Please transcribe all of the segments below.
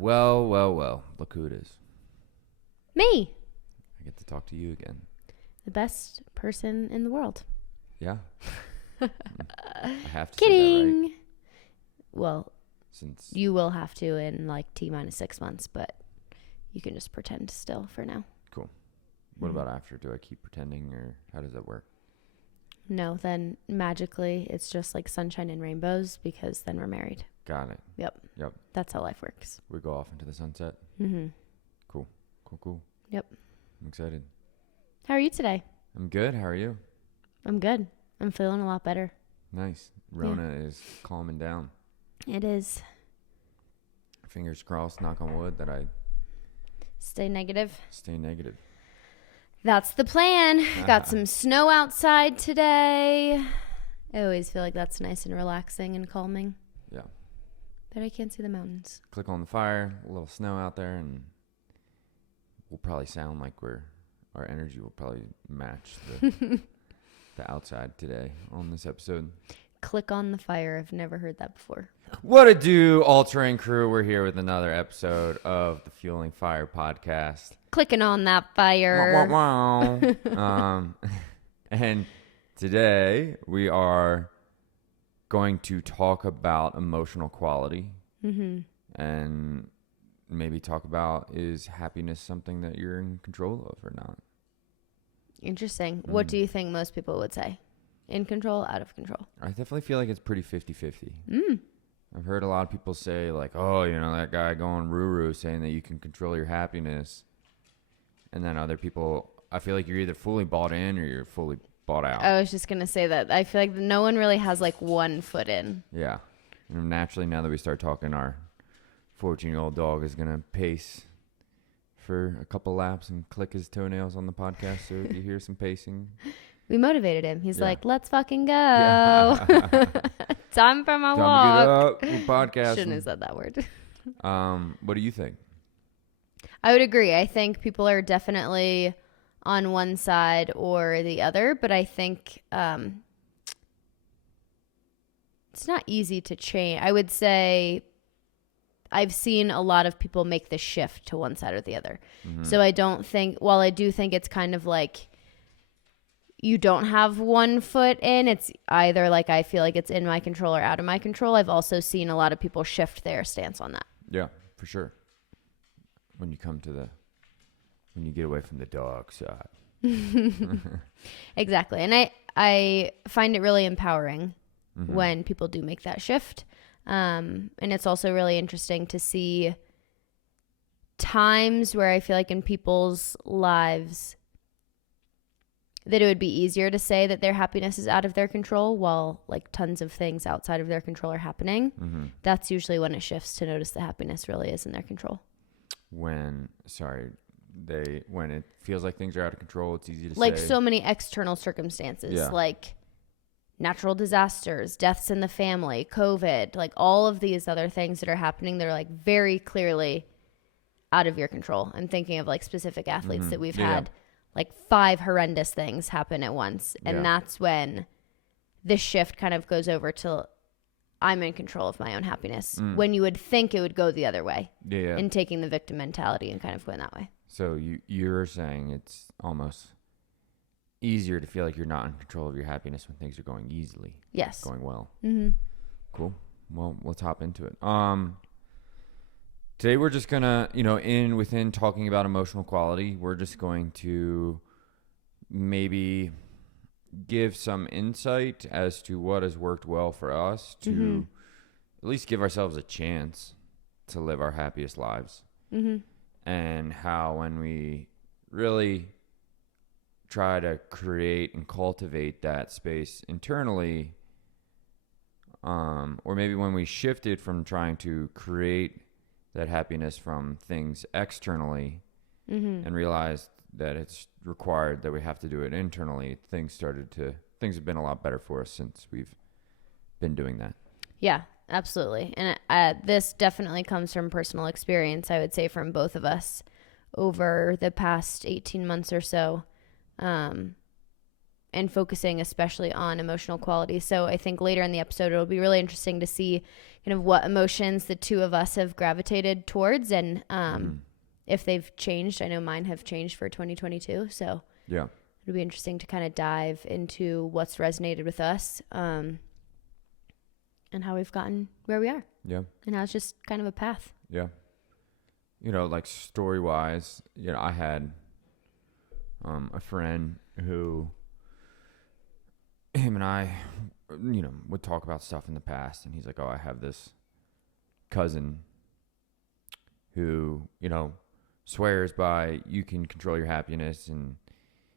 Well. Look who it is. Me. I get to talk to you again. The best person in the world. Yeah. I have to Kidding. say that, right? Well, Since you will have to in like T-minus 6 months, but you can just pretend still for now. Cool. What about after? Do I keep pretending, or how does that work? No, then magically it's just like sunshine and rainbows because then we're married. Got it. Yep. That's how life works. We go off into the sunset. Mm-hmm. Cool. Yep. I'm excited. How are you today? I'm good. How are you? I'm good. I'm feeling a lot better. Nice. Rona is calming down. It is. Fingers crossed, knock on wood, that I Stay negative. stay negative. That's the plan. Got some snow outside today. I always feel like that's nice and relaxing and calming. Yeah. But I can't see the mountains. Click on the fire, a little snow out there, and we'll probably sound like our energy will probably match the outside today on this episode. Click on the fire. I've never heard that before. What a do, all-terrain crew. We're here with another episode of the Fueling Fire podcast. Clicking on that fire. Wow, wow. And today we are going to talk about emotional quality. Mm-hmm. And maybe talk about, is happiness something that you're in control of or not? Interesting. What do you think most people would say? In control, out of control? I definitely feel like it's pretty 50-50. Mm. I've heard a lot of people say, like, oh, that guy going roo-roo saying that you can control your happiness. And then other people, I feel like you're either fully bought in or you're fully bought out. I was just going to say that. I feel like no one really has like one foot in. Yeah. And naturally, now that we start talking, our 14-year-old dog is going to pace for a couple laps and click his toenails on the podcast. So if you hear some pacing. We motivated him. He's like, let's fucking go. Yeah. Time for my Time walk. to get up. We're podcasting. Shouldn't have said that word. What do you think? I would agree. I think people are definitely on one side or the other, but I think it's not easy to change. I would say I've seen a lot of people make the shift to one side or the other. Mm-hmm. So I don't think, while I do think it's kind of like you don't have one foot in, it's either like I feel like it's in my control or out of my control. I've also seen a lot of people shift their stance on that. Yeah, for sure. When you get away from the dog side. Exactly. And I find it really empowering when people do make that shift. And it's also really interesting to see times where I feel like in people's lives that it would be easier to say that their happiness is out of their control while like tons of things outside of their control are happening. Mm-hmm. That's usually when it shifts to notice the happiness really is in their control. When it feels like things are out of control, it's easy to say. Like so many external circumstances, like natural disasters, deaths in the family, COVID, like all of these other things that are happening, they're like very clearly out of your control. I'm thinking of like specific athletes that we've had like 5 horrendous things happen at once. And that's when this shift kind of goes over to I'm in control of my own happiness, when you would think it would go the other way. Yeah. And taking the victim mentality and kind of going that way. So you're saying it's almost easier to feel like you're not in control of your happiness when things are going easily. Yes. Going well. Mm-hmm. Cool. Well, let's hop into it. Today we're just gonna, within talking about emotional quality, we're just going to maybe give some insight as to what has worked well for us to at least give ourselves a chance to live our happiest lives. Mm-hmm. And how when we really try to create and cultivate that space internally, or maybe when we shifted from trying to create that happiness from things externally and realized that it's required that we have to do it internally, things have been a lot better for us since we've been doing that. Yeah, absolutely. And this definitely comes from personal experience, I would say, from both of us over the past 18 months or so. and focusing especially on emotional quality. So I think later in the episode, it'll be really interesting to see kind of what emotions the two of us have gravitated towards and if they've changed. I know mine have changed for 2022. So yeah, it'll be interesting to kind of dive into what's resonated with us and how we've gotten where we are. Yeah. And how it's just kind of a path. Yeah. You know, like story-wise, you know, I had a friend who, him and I, you know, would talk about stuff in the past, and he's like, oh, I have this cousin who, you know, swears by you can control your happiness, and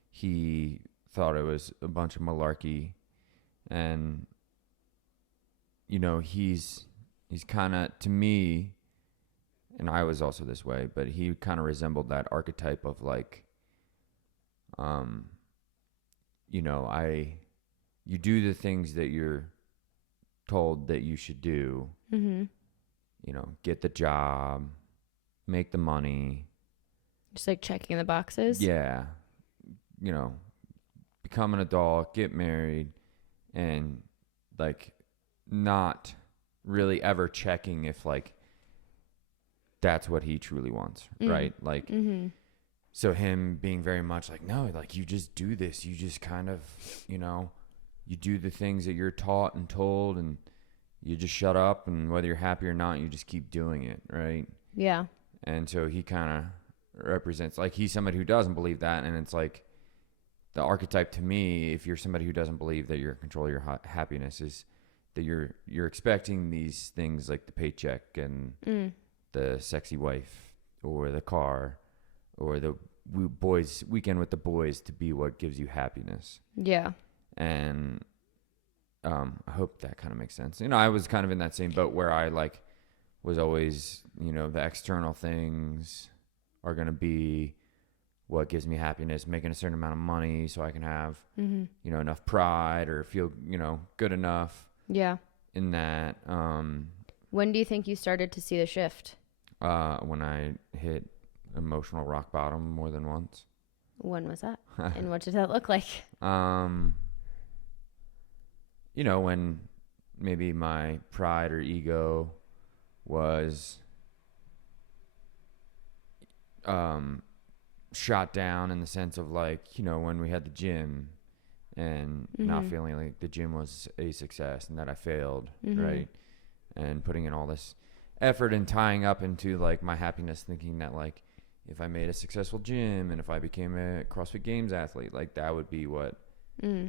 he thought it was a bunch of malarkey, and, you know, he's kind of, to me, and I was also this way, but he kind of resembled that archetype of like, you know, you do the things that you're told that you should do. Mm-hmm. You know, get the job, make the money. Just like checking the boxes. Yeah. You know, become an adult, get married, and like not really ever checking if like that's what he truly wants, right? Like, so him being very much like, no, like you just do this. You just kind of, you know, you do the things that you're taught and told, and you just shut up, and whether you're happy or not, you just keep doing it, right? Yeah. And so he kind of represents, like, he's somebody who doesn't believe that, and it's like the archetype to me, if you're somebody who doesn't believe that you're in control of your happiness, is that you're expecting these things like the paycheck and the sexy wife or the car or the weekend with the boys to be what gives you happiness. Yeah. And I hope that kind of makes sense. You know, I was kind of in that same boat where I like was always, you know, the external things are going to be what gives me happiness, making a certain amount of money so I can have, you know, enough pride or feel, you know, good enough. Yeah. In that. When do you think you started to see the shift? When I hit emotional rock bottom more than once. When was that? And what did that look like? You know, when maybe my pride or ego was shot down in the sense of like, you know, when we had the gym and not feeling like the gym was a success and that I failed, right? And putting in all this effort and tying up into like my happiness, thinking that like if I made a successful gym and if I became a CrossFit Games athlete, like that would be what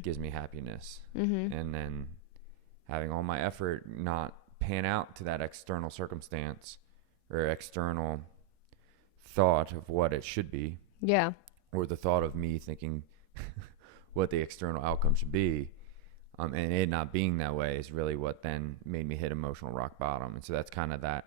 gives me happiness. And then having all my effort not pan out to that external circumstance or external thought of what it should be. Yeah. Or the thought of me thinking what the external outcome should be. And it not being that way is really what then made me hit emotional rock bottom. And so that's kind of that,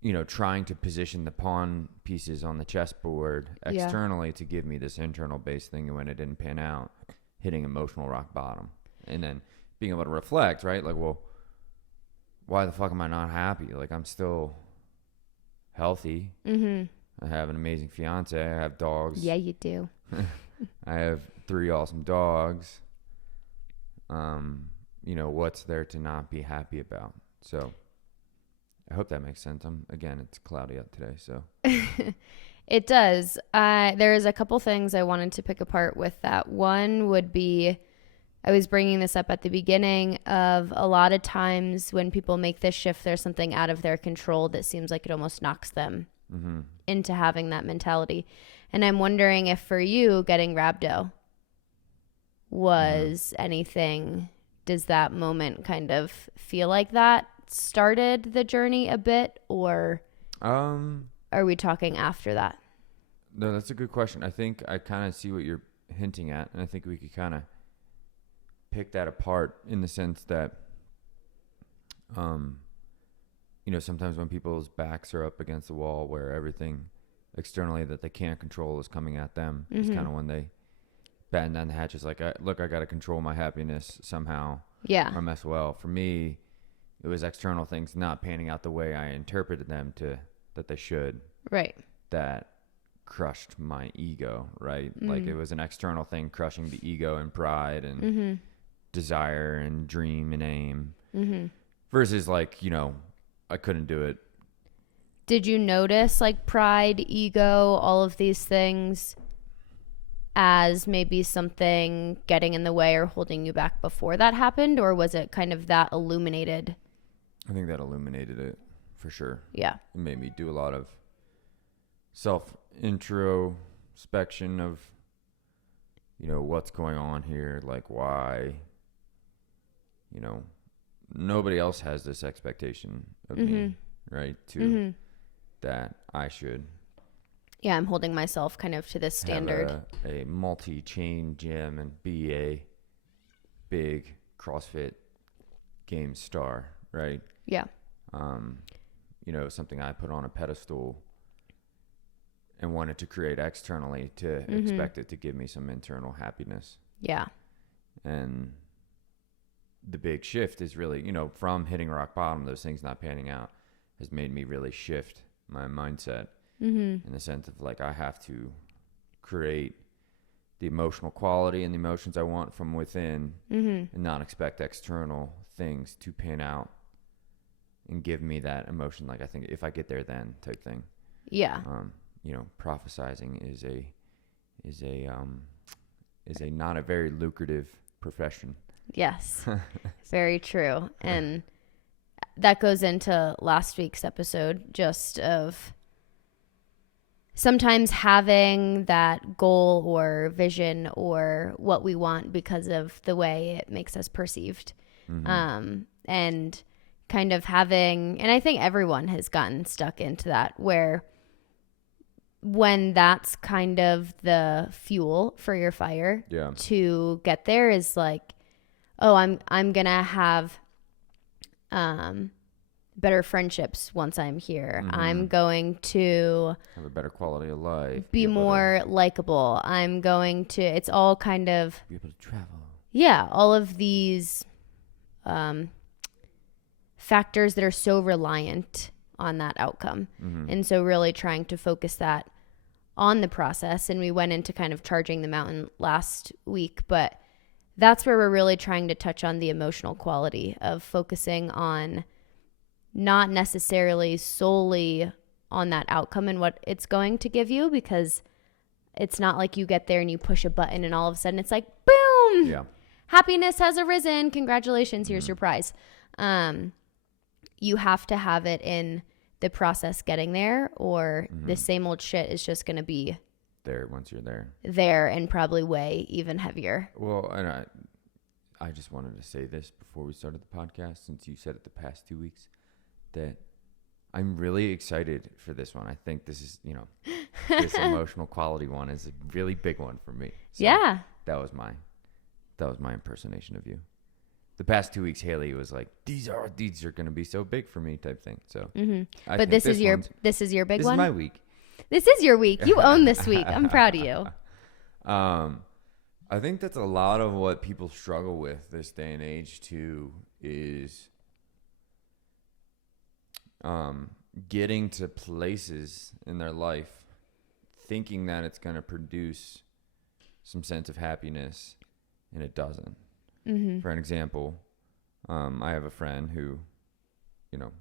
you know, trying to position the pawn pieces on the chessboard externally to give me this internal base thing. And when it didn't pan out, hitting emotional rock bottom. And then being able to reflect, right? Like, well, why the fuck am I not happy? Like, I'm still healthy. I have an amazing fiance. I have dogs. Yeah, you do. I have 3 awesome dogs. You know, what's there to not be happy about? So I hope that makes sense. Again, it's cloudy out today, so. It does. There's a couple things I wanted to pick apart with that. One would be, I was bringing this up at the beginning of a lot of times when people make this shift, there's something out of their control that seems like it almost knocks them into having that mentality. And I'm wondering if for you, getting rhabdo was anything, does that moment kind of feel like that started the journey a bit, or are we talking after that? No, that's a good question. I think I kind of see what you're hinting at, and I think we could kind of pick that apart in the sense that, you know, sometimes when people's backs are up against the wall where everything externally that they can't control is coming at them, is kind of when they batten down the hatches, like, look, I got to control my happiness somehow. Yeah. Or mess well. For me, it was external things not panning out the way I interpreted them that they should. Right. That crushed my ego, right? Like it was an external thing crushing the ego and pride and desire and dream and aim versus like, you know, I couldn't do it. Did you notice like pride, ego, all of these things as maybe something getting in the way or holding you back before that happened? Or was it kind of that illuminated? I think that illuminated it for sure. Yeah. It made me do a lot of self-introspection of, you know, what's going on here, like why, you know, nobody else has this expectation of me, right? That I should. Yeah, I'm holding myself kind of to this standard. Have a multi-chain gym and be a big CrossFit Games star, right? Yeah. You know, something I put on a pedestal and wanted to create externally to expect it to give me some internal happiness. Yeah. And the big shift is really, you know, from hitting rock bottom, those things not panning out, has made me really shift my mindset in the sense of like I have to create the emotional quality and the emotions I want from within and not expect external things to pan out and give me that emotion. Like I think if I get there then type thing. Yeah. You know, prophesizing is a not a very lucrative profession. Yes. Very true. And that goes into last week's episode, just of sometimes having that goal or vision or what we want because of the way it makes us perceived. And kind of having, and I think everyone has gotten stuck into that, where when that's kind of the fuel for your fire to get there is like, oh, I'm gonna have better friendships once I'm here. I'm going to have a better quality of life, be more likable. I'm going to, it's all kind of be able to travel. Yeah, all of these factors that are so reliant on that outcome. And so really trying to focus that on the process. And we went into kind of charging the mountain last week, but that's where we're really trying to touch on the emotional quality of focusing on not necessarily solely on that outcome and what it's going to give you, because it's not like you get there and you push a button and all of a sudden it's like, boom, happiness has arisen. Congratulations. Here's your prize. You have to have it in the process getting there, or the same old shit is just going to be there once you're there and probably way even heavier. Well, and I just wanted to say this before we started the podcast, since you said it the past 2 weeks, that I'm really excited for this one. I think this is, you know, this emotional quality one is a really big one for me. So yeah. That was my impersonation of you. The past 2 weeks, Hailey was like, these are going to be so big for me type thing. So, but this is your big one. This is my week. This is your week. You own this week. I'm proud of you. I think that's a lot of what people struggle with this day and age too, is getting to places in their life thinking that it's going to produce some sense of happiness, and it doesn't. For an example, I have a friend who, you know,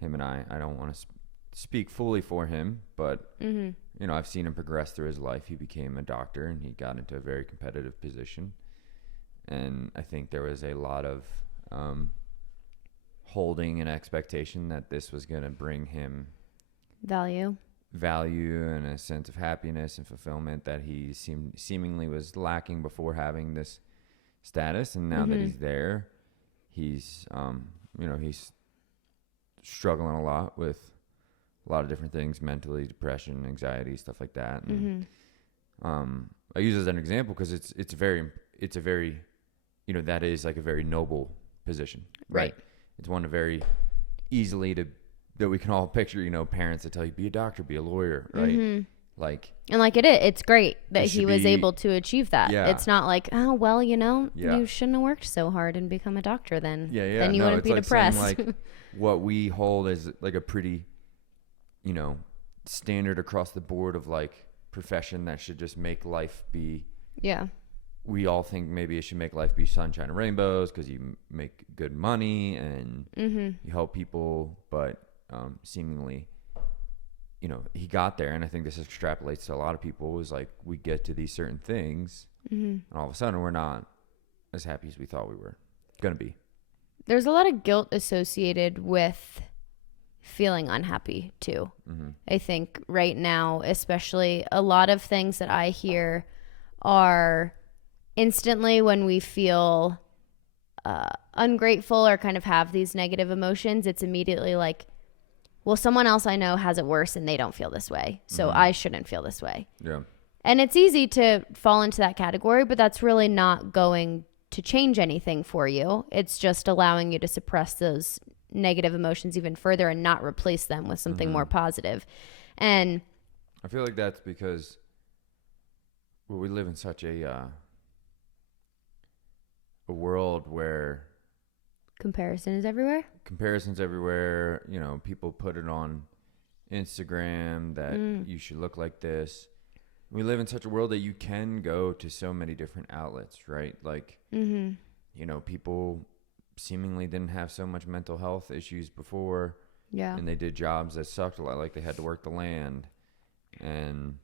him and I don't want to speak fully for him, but, you know, I've seen him progress through his life. He became a doctor and he got into a very competitive position. And I think there was a lot of holding an expectation that this was going to bring him value and a sense of happiness and fulfillment that he seemingly was lacking before having this status. And now that he's there, he's you know, he's struggling a lot with a lot of different things, mentally, depression, anxiety, stuff like that. And I use it as an example because it's a very, you know, that is like a very noble position, right? It's one of very easily that we can all picture, you know, parents that tell you, be a doctor, be a lawyer, right? It's great that he was able to achieve that. Yeah. It's not like, oh, well, you know, you shouldn't have worked so hard and become a doctor then. Then you wouldn't be depressed. Like what we hold as like a pretty, you know, standard across the board of like profession that should just make life be. Yeah. We all think maybe it should make life be sunshine and rainbows because you make good money and you help people, but seemingly, you know, he got there, and I think this extrapolates to a lot of people, is like we get to these certain things and all of a sudden we're not as happy as we thought we were going to be. There's a lot of guilt associated with feeling unhappy too. I think right now, especially, a lot of things that I hear are instantly when we feel ungrateful or kind of have these negative emotions, it's immediately like, well, someone else I know has it worse and they don't feel this way, so I shouldn't feel this way. Yeah. And it's easy to fall into that category, but that's really not going to change anything for you. It's just allowing you to suppress those negative emotions even further and not replace them with something more positive. And I feel like that's because, well, we live in such a world where comparison is everywhere. Comparison's everywhere. You know, people put it on Instagram that you should look like this. We live in such a world that you can go to so many different outlets, right? Like, you know, people seemingly didn't have so much mental health issues before. Yeah. And they did jobs that sucked a lot. Like they had to work the land and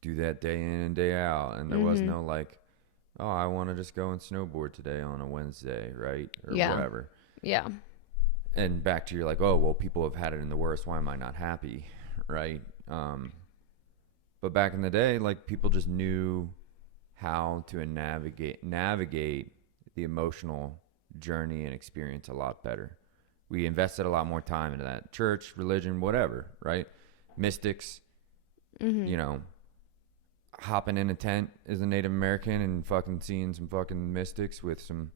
do that day in and day out. And there was no like, oh, I want to just go and snowboard today on a Wednesday, right? Or whatever. Yeah. And back to, you're like, oh, well, people have had it in the worst. Why am I not happy? Right. But back in the day, like, people just knew how to navigate the emotional journey and experience a lot better. We invested a lot more time into that. Church, religion, whatever, right? Mystics, you know, hopping in a tent as a Native American and fucking seeing some fucking mystics with some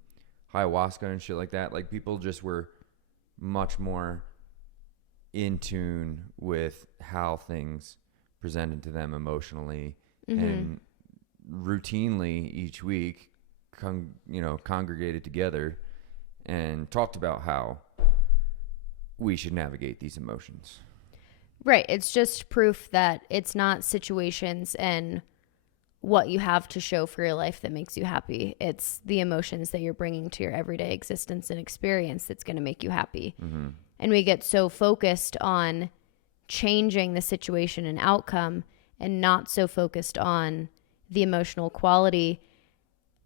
ayahuasca and shit like that. Like, people just were much more in tune with how things presented to them emotionally, and routinely each week congregated together and talked about how we should navigate these emotions. Right. It's just proof that it's not situations and what you have to show for your life that makes you happy. It's the emotions that you're bringing to your everyday existence and experience that's going to make you happy. And we get so focused on changing the situation and outcome and not so focused on the emotional quality.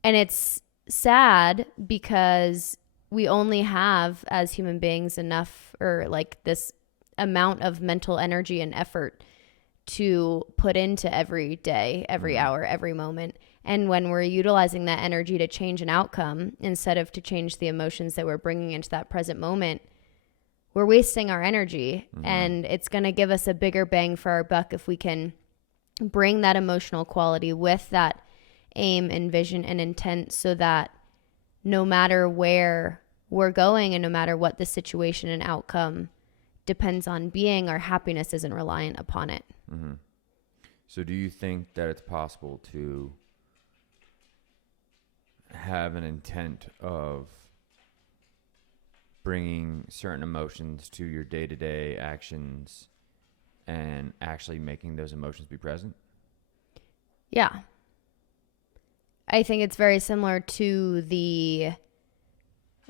And it's sad because we only have, as human beings, enough, or like this amount of mental energy and effort to put into every day, every hour, every moment. And when we're utilizing that energy to change an outcome instead of to change the emotions that we're bringing into that present moment, we're wasting our energy. And it's going to give us a bigger bang for our buck if we can bring that emotional quality with that aim and vision and intent, so that no matter where we're going and no matter what the situation and outcome depends on being, our happiness isn't reliant upon it. So do you think that it's possible to have an intent of bringing certain emotions to your day-to-day actions and actually making those emotions be present? Yeah. I think it's very similar to the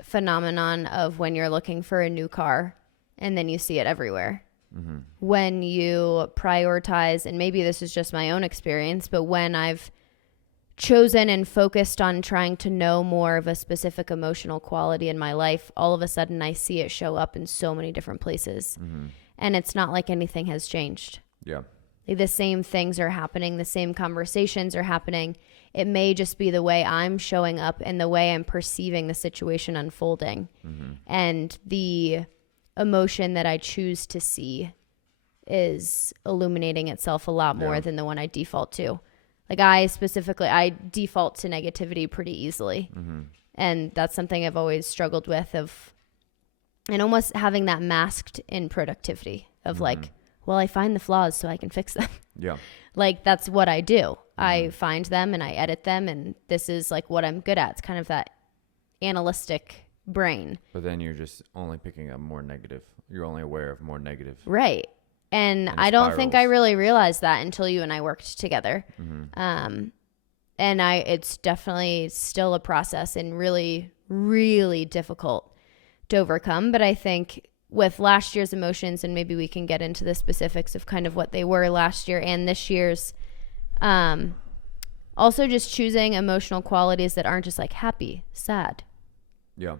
phenomenon of when you're looking for a new car and then you see it everywhere. When you prioritize, and maybe this is just my own experience, but when I've chosen and focused on trying to know more of a specific emotional quality in my life, all of a sudden I see it show up in so many different places. And it's not like anything has changed. Yeah. Like the same things are happening, the same conversations are happening. It may just be the way I'm showing up and the way I'm perceiving the situation unfolding. And the emotion that I choose to see is illuminating itself a lot more than the one I default to. Like I default to negativity pretty easily. And that's something I've always struggled with, and almost having that masked in productivity of like, well, I find the flaws so I can fix them. Yeah. Like that's what I do. I find them and I edit them, and this is like what I'm good at. It's kind of that analytic brain. But then you're just only picking up more negative. You're only aware of more negative. Right. And I don't think I really realized that until you and I worked together. And it's definitely still a process and really, really difficult to overcome. But I think with last year's emotions, and maybe we can get into the specifics of kind of what they were last year and this year's, also just choosing emotional qualities that aren't just like happy, sad. Yeah.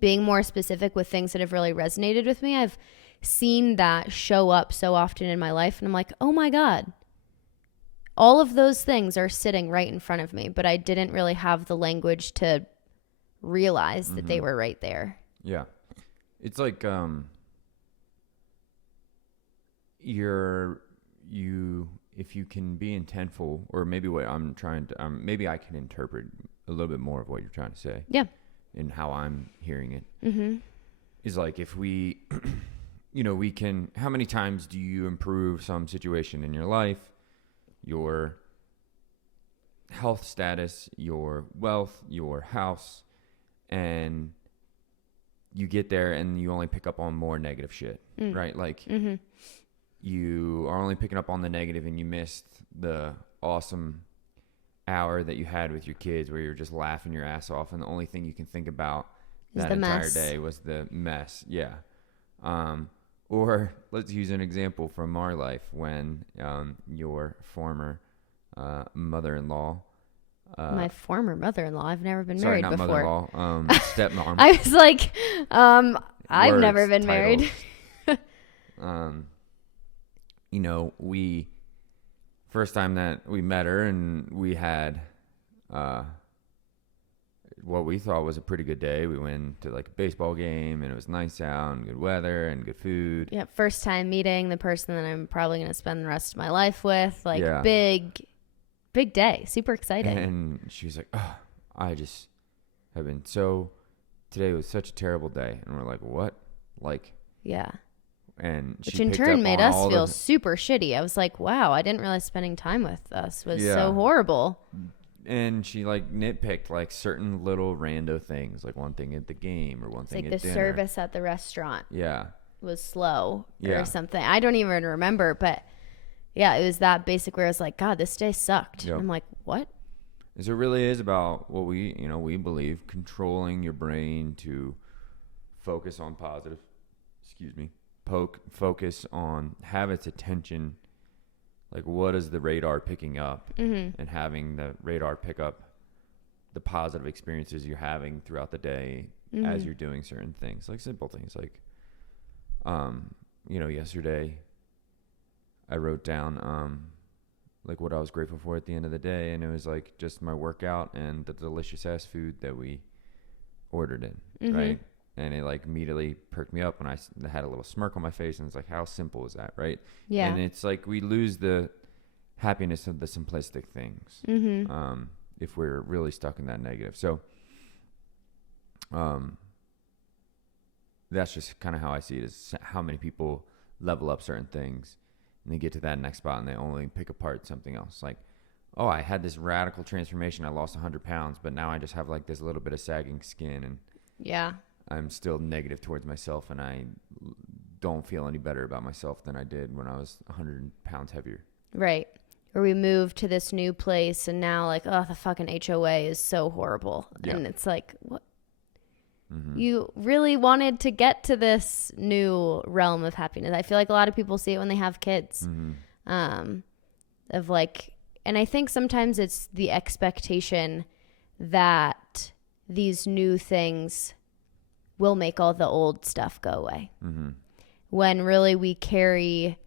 Being more specific with things that have really resonated with me. I've seen that show up so often in my life, and I'm like, oh my God, all of those things are sitting right in front of me, but I didn't really have the language to realize that they were right there. Yeah. It's like if you can be intentful, or maybe what I'm trying to maybe I can interpret a little bit more of what you're trying to say. Yeah. And how I'm hearing it. Is like, if we we can, how many times do you improve some situation in your life, your health status, your wealth, your house, and you get there and you only pick up on more negative shit, right? Like you are only picking up on the negative, and you missed the awesome hour that you had with your kids where you're just laughing your ass off, and the only thing you can think about that entire day was the mess. Yeah. Or let's use an example from our life when your former mother-in-law. My former mother-in-law. I've never been married before. Sorry, not mother-in-law. Stepmom. I was like, I've never been married. First time that we met her, and we had what we thought was a pretty good day. We went to like a baseball game, and it was nice out and good weather and good food. Yeah, first time meeting the person that I'm probably going to spend the rest of my life with. Like, big day. Super exciting. And she was like, oh, I just have been today was such a terrible day. And we're like, what? Like, yeah. And which in turn made us feel super shitty. I was like, wow, I didn't realize spending time with us was so horrible. And she like nitpicked like certain little rando things, like one thing at the game or one thing at dinner. Like the service at the restaurant was slow or something. I don't even remember, but yeah, it was that basic where I was like, God, this day sucked. Yep. And I'm like, what? So it really is about what we believe, controlling your brain to focus on positive, focus on, have its attention, like what is the radar picking up, and having the radar pick up the positive experiences you're having throughout the day as you're doing certain things, like simple things like, yesterday I wrote down, like what I was grateful for at the end of the day. And it was like just my workout and the delicious ass food that we ordered in. Right. And it like immediately perked me up, and I had a little smirk on my face, and it's like, how simple is that? Right. Yeah. And it's like, we lose the happiness of the simplistic things. If we're really stuck in that negative. So, that's just kind of how I see it, is how many people level up certain things and they get to that next spot and they only pick apart something else. Like, oh, I had this radical transformation. I lost 100 pounds, but now I just have like this little bit of sagging skin, and I'm still negative towards myself, and I don't feel any better about myself than I did when I was 100 pounds heavier. Right. Or we moved to this new place, and now like, oh, the fucking HOA is so horrible. Yeah. And it's like, what? You really wanted to get to this new realm of happiness. I feel like a lot of people see it when they have kids. Of like, and I think sometimes it's the expectation that these new things will make all the old stuff go away. When really we carry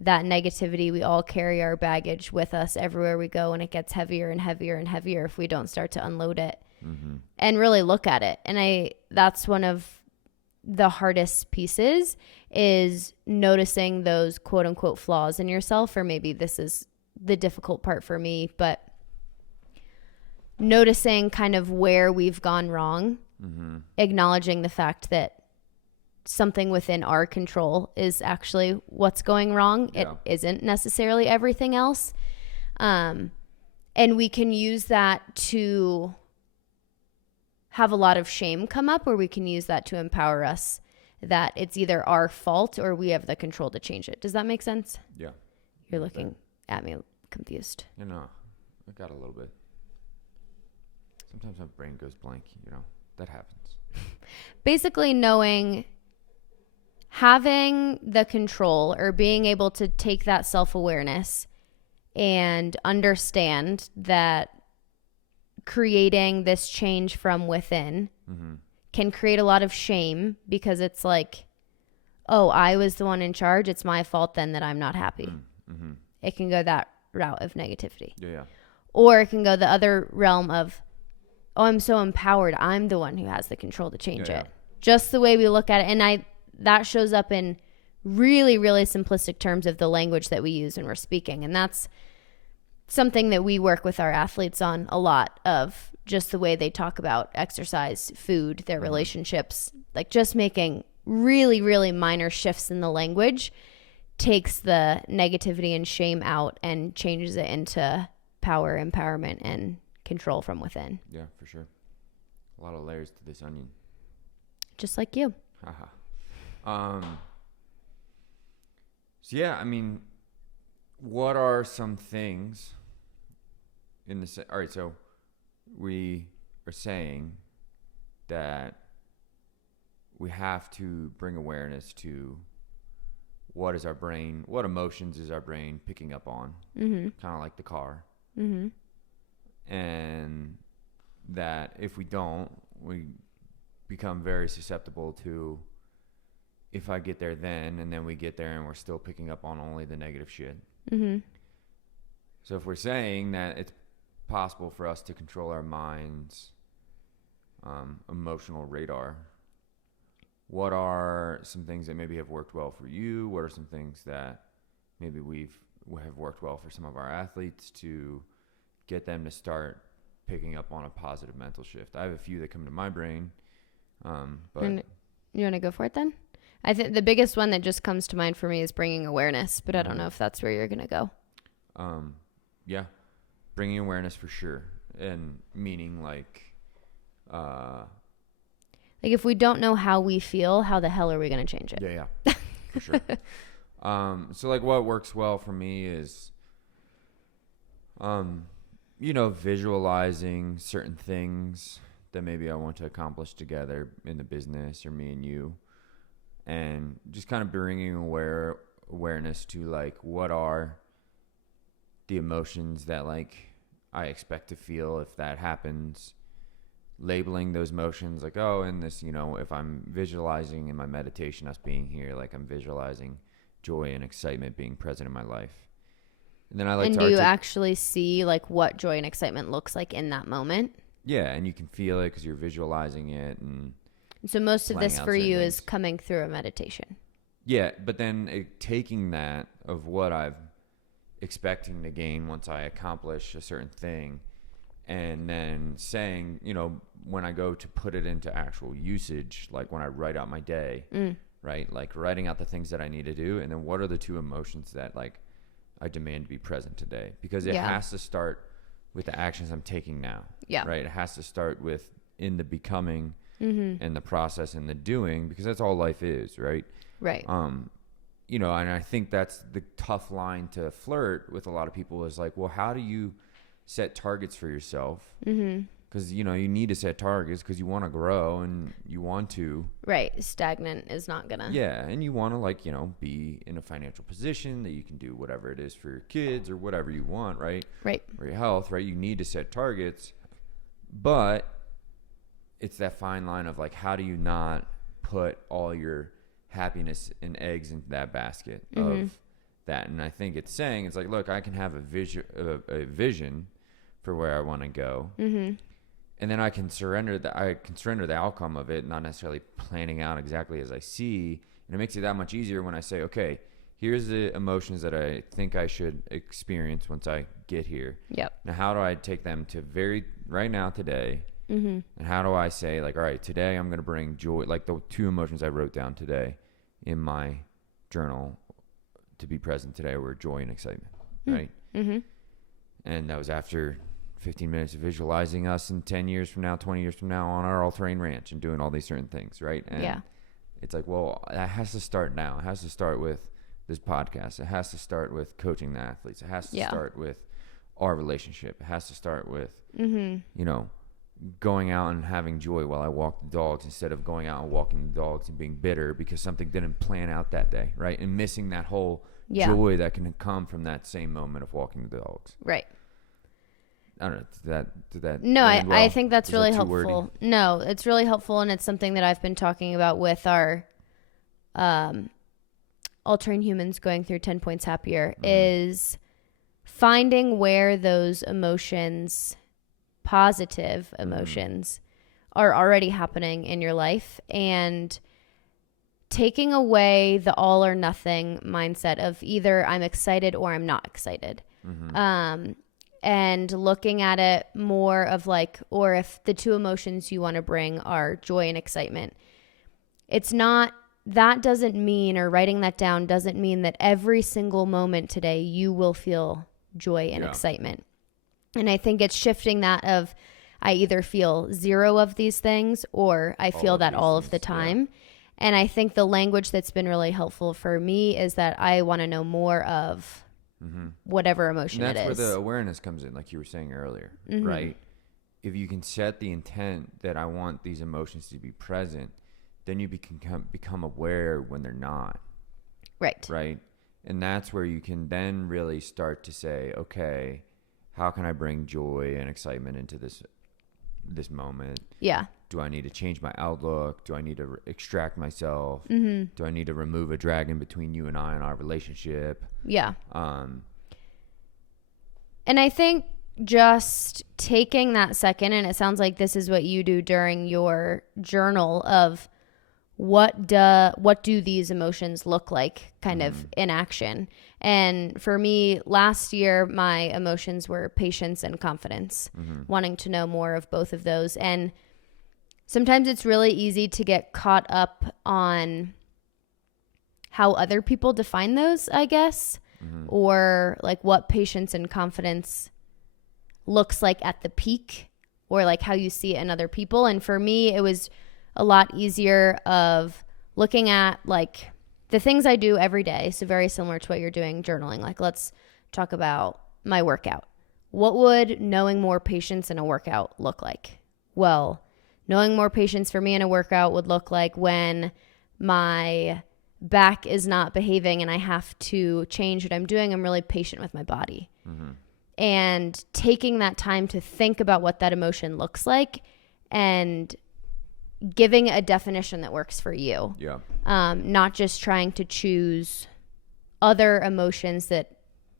that negativity, we all carry our baggage with us everywhere we go, and it gets heavier and heavier and heavier if we don't start to unload it and really look at it. And that's one of the hardest pieces, is noticing those quote unquote flaws in yourself, or maybe this is the difficult part for me, but noticing kind of where we've gone wrong, acknowledging the fact that something within our control is actually what's going wrong. It isn't necessarily everything else. And we can use that to have a lot of shame come up, or we can use that to empower us that it's either our fault or we have the control to change it. Does that make sense? Yeah. You're looking at me confused. You know, I got a little bit. Sometimes my brain goes blank, that happens. Basically having the control or being able to take that self-awareness and understand that creating this change from within can create a lot of shame, because it's like, oh, I was the one in charge. It's my fault then that I'm not happy. It can go that route of negativity. Yeah. Or it can go the other realm of, oh, I'm so empowered. I'm the one who has the control to change it. Just the way we look at it. And that shows up in really, really simplistic terms of the language that we use when we're speaking. And that's something that we work with our athletes on a lot, of just the way they talk about exercise, food, their relationships, like just making really, really minor shifts in the language takes the negativity and shame out and changes it into power, empowerment, and control from within. Yeah, for sure. A lot of layers to this onion. Just like you. So yeah, I mean, what are some things all right, so we are saying that we have to bring awareness to what emotions is our brain picking up on, kind of like the car. And that if we don't, we become very susceptible to, if I get there then, and then we get there and we're still picking up on only the negative shit. So if we're saying that it's possible for us to control our mind's emotional radar, what are some things that maybe have worked well for you? What are some things that maybe have worked well for some of our athletes to get them to start picking up on a positive mental shift? I have a few that come to my brain. But and you want to go for it then? I think the biggest one that just comes to mind for me is bringing awareness, but I don't know if that's where you're going to go. Yeah, bringing awareness for sure. And meaning like if we don't know how we feel, how the hell are we going to change it? Yeah, for sure. So like what works well for me is, visualizing certain things that maybe I want to accomplish together in the business, or me and you, and just kind of bringing awareness to like, what are the emotions that like I expect to feel if that happens, labeling those emotions like, oh, in this, if I'm visualizing in my meditation us being here, like I'm visualizing joy and excitement being present in my life. And then I like and do you actually see like what joy and excitement looks like in that moment? Yeah, and you can feel it because you're visualizing it. And so most of this for you is coming through a meditation. Yeah, but then taking that of what I'm expecting to gain once I accomplish a certain thing, and then saying, when I go to put it into actual usage, like when I write out my day, right? Like writing out the things that I need to do, and then what are the two emotions that like I demand to be present today? Because it has to start with the actions I'm taking now. Yeah. Right. It has to start with in the becoming and the process and the doing, because that's all life is, right? Right. And I think that's the tough line to flirt with a lot of people is like, well, how do you set targets for yourself? Because, you need to set targets because you want to grow and you want to. Right. Stagnant is not going to. Yeah. And you want to be in a financial position that you can do whatever it is for your kids or whatever you want, right? Right. Or your health, right? You need to set targets. But it's that fine line of like, how do you not put all your happiness and eggs into that basket of that? And I think it's saying, it's like, look, I can have a vision for where I want to go. And then I can surrender the outcome of it, not necessarily planning out exactly as I see. And it makes it that much easier when I say, okay, here's the emotions that I think I should experience once I get here. Yep. Now, how do I take them to right now, today? And how do I say, like, all right, today I'm going to bring joy, like the two emotions I wrote down today in my journal to be present today were joy and excitement, right? And that was after 15 minutes of visualizing us in 10 years from now, 20 years from now on our all-terrain ranch and doing all these certain things, right? And it's like, well, it has to start now. It has to start with this podcast. It has to start with coaching the athletes. It has to start with our relationship. It has to start with, you know, going out and having joy while I walk the dogs instead of going out and walking the dogs and being bitter because something didn't plan out that day, right? And missing that whole joy that can come from that same moment of walking the dogs. Right. I don't know. Did that no, well? I think that's really that helpful. wordy? No, it's really helpful, and it's something that I've been talking about with our All Train Humans Going Through 10 Points Happier is finding where those emotions, positive emotions, are already happening in your life and taking away the all or nothing mindset of either I'm excited or I'm not excited. And looking at it more of like, or if the two emotions you want to bring are joy and excitement, it's not, that doesn't mean, or writing that down doesn't mean that every single moment today you will feel joy and excitement. And I think it's shifting that of, I either feel zero of these things or I feel that all of the time. Yeah. And I think the language that's been really helpful for me is that I want to know more of whatever emotion it is. That's where the awareness comes in, like you were saying earlier, right? If you can set the intent that I want these emotions to be present, then you become aware when they're not. Right? And that's where you can then really start to say, okay, how can I bring joy and excitement into this moment? Yeah. Do I need to change my outlook? Do I need to extract myself? Do I need to remove a dragon between you and I in our relationship? Yeah. And I think just taking that second, and it sounds like this is what you do during your journal of what do these emotions look like kind of in action. And for me, last year, my emotions were patience and confidence, wanting to know more of both of those. And sometimes it's really easy to get caught up on how other people define those, I guess, or like what patience and confidence looks like at the peak, or like how you see it in other people. And for me, it was a lot easier of looking at like the things I do every day. So very similar to what you're doing, journaling. Like, let's talk about my workout. What would knowing more patience in a workout look like? Well, knowing more patience for me in a workout would look like when my back is not behaving and I have to change what I'm doing, I'm really patient with my body. And taking that time to think about what that emotion looks like and giving a definition that works for you. Yeah. Not just trying to choose other emotions that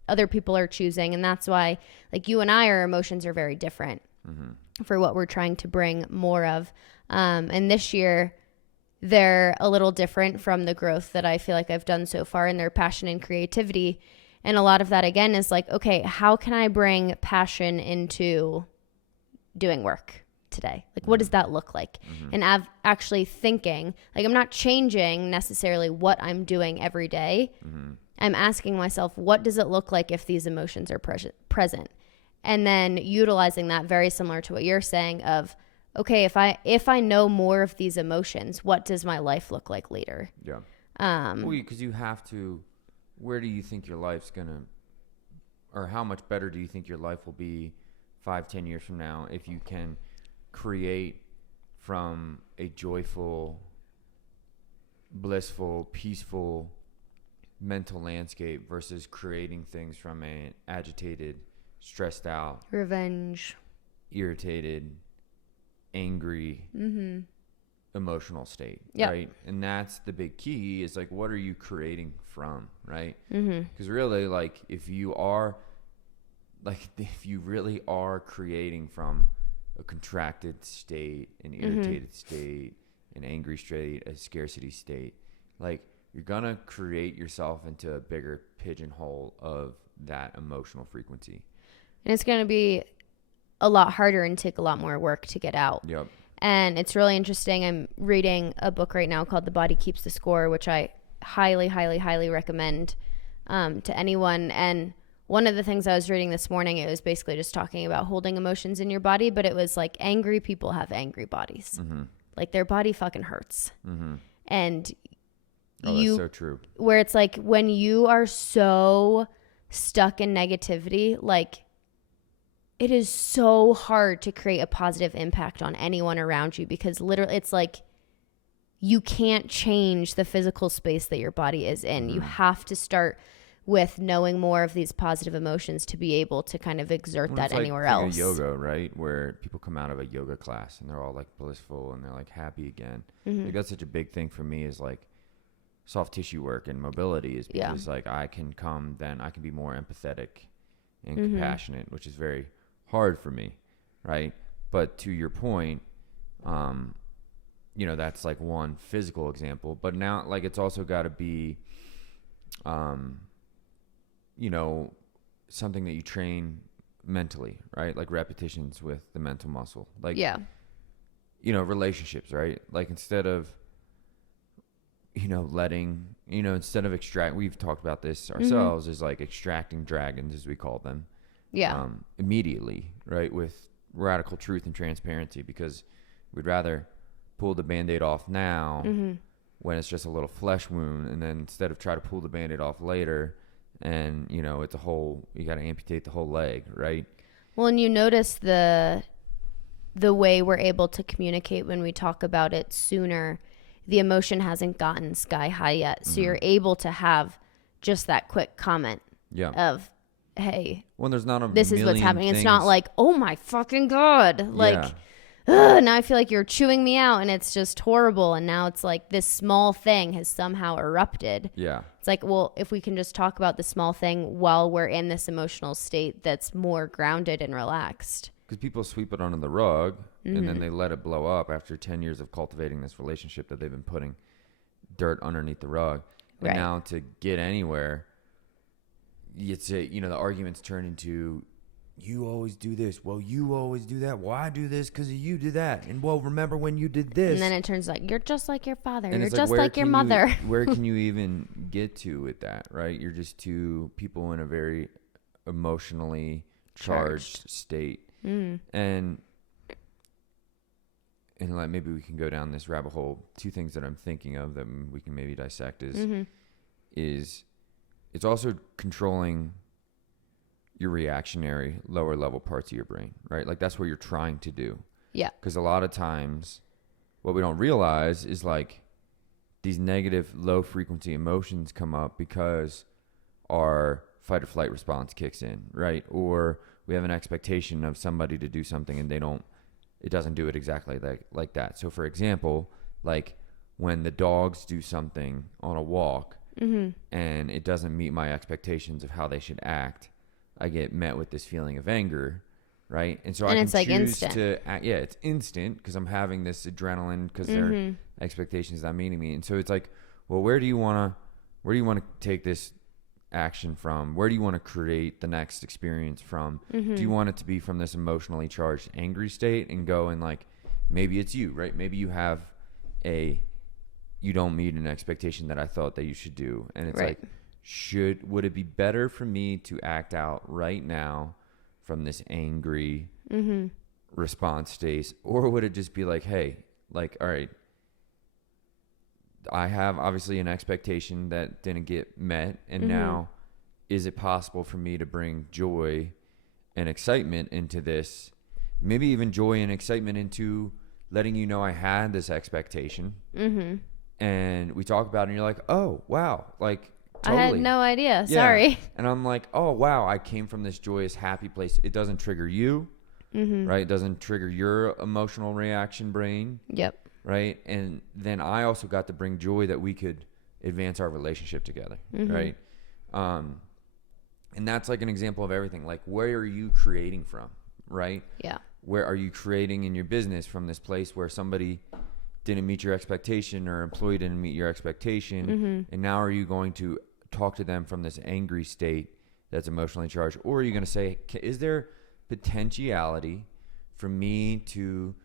other people are choosing. And that's why, like, you and I, our emotions are very different for what we're trying to bring more of. And this year, they're a little different from the growth that I feel like I've done so far in their passion and creativity. And a lot of that, again, is like, okay, how can I bring passion into doing work today? Like, what does that look like? And actually thinking, like, I'm not changing necessarily what I'm doing every day. I'm asking myself, what does it look like if these emotions are present? And then utilizing that, very similar to what you're saying of, okay, if I know more of these emotions, what does my life look like later? Yeah. Well, because you have to, where do you think your life's gonna, or how much better do you think your life will be 5-10 years from now if you can create from a joyful, blissful, peaceful mental landscape versus creating things from an agitated, stressed out, revenge, irritated, angry, emotional state, right? And that's the big key, is like, what are you creating from, right? Because really, like, if you really are creating from a contracted state, an irritated state, an angry state, a scarcity state, like, you're gonna create yourself into a bigger pigeonhole of that emotional frequency. And it's gonna be a lot harder and take a lot more work to get out. Yep. And it's really interesting. I'm reading a book right now called The Body Keeps the Score, which I highly, highly, highly recommend to anyone. And one of the things I was reading this morning, it was basically just talking about holding emotions in your body, but it was like angry people have angry bodies. Like, their body fucking hurts. And that's so true. Where it's like when you are so stuck in negativity, like it is so hard to create a positive impact on anyone around you, because literally it's like you can't change the physical space that your body is in. You have to start with knowing more of these positive emotions to be able to kind of exert that anywhere else. Yoga, right? Where people come out of a yoga class and they're all like blissful and they're like happy again. Like that's such a big thing for me, is like soft tissue work and mobility, is because like I can be more empathetic and compassionate, which is very hard for me, right? But to your point, that's like one physical example, but now like it's also got to be something that you train mentally, right? Like repetitions with the mental muscle, like relationships, right? Like instead of we've talked about this ourselves, is like extracting dragons, as we call them, immediately, right? With radical truth and transparency, because we'd rather pull the Band-Aid off now when it's just a little flesh wound, and then instead of try to pull the Band-Aid off later and it's you got to amputate the whole leg, right? Well, and you notice the way we're able to communicate when we talk about it sooner. The emotion hasn't gotten sky high yet, so you're able to have just that quick comment of, hey, well, there's not this is what's happening. It's not like, oh my fucking God, like now I feel like you're chewing me out and it's just horrible. And now it's like this small thing has somehow erupted. Yeah. It's like, well, if we can just talk about the small thing while we're in this emotional state that's more grounded and relaxed. Because people sweep it under the rug and then they let it blow up after 10 years of cultivating this relationship that they've been putting dirt underneath the rug. And now to get anywhere, the arguments turn into, you always do this. Well, you always do that. Well, I do this because you did that. And well, remember when you did this. And then it turns like, you're just like your father. And you're just like your mother. Where can you even get to with that, right? You're just two people in a very emotionally charged state. And like maybe we can go down this rabbit hole. Two things that I'm thinking of that we can maybe dissect is it's also controlling your reactionary lower level parts of your brain, right? Like that's what you're trying to do. Yeah. Because a lot of times what we don't realize is like these negative low frequency emotions come up because our fight or flight response kicks in, right? Or we have an expectation of somebody to do something and it doesn't do it exactly like that. So for example, like when the dogs do something on a walk and it doesn't meet my expectations of how they should act, I get met with this feeling of anger, right? And so I can choose instant. To act, it's instant because I'm having this adrenaline because their expectations not meeting me. And so it's like, well, where do you want to take this action from? Where do you want to create the next experience from? Do you want it to be from this emotionally charged angry state and go and like, maybe it's you, right? Maybe you have you don't meet an expectation that I thought that you should do. And it's like, would it be better for me to act out right now from this angry response state? Or would it just be like, hey, like, all right, I have obviously an expectation that didn't get met. And now is it possible for me to bring joy and excitement into this? Maybe even joy and excitement into letting you know I had this expectation. And we talk about it and you're like, oh, wow. Like, totally. I had no idea. Sorry. And I'm like, oh, wow. I came from this joyous, happy place. It doesn't trigger you, right? It doesn't trigger your emotional reaction brain. Yep. Right. And then I also got to bring joy that we could advance our relationship together. Right. And that's like an example of everything. Like, where are you creating from? Right. Yeah. Where are you creating in your business from this place where somebody didn't meet your expectation or employee didn't meet your expectation? And now are you going to talk to them from this angry state that's emotionally charged? Or are you going to say, is there potentiality for me to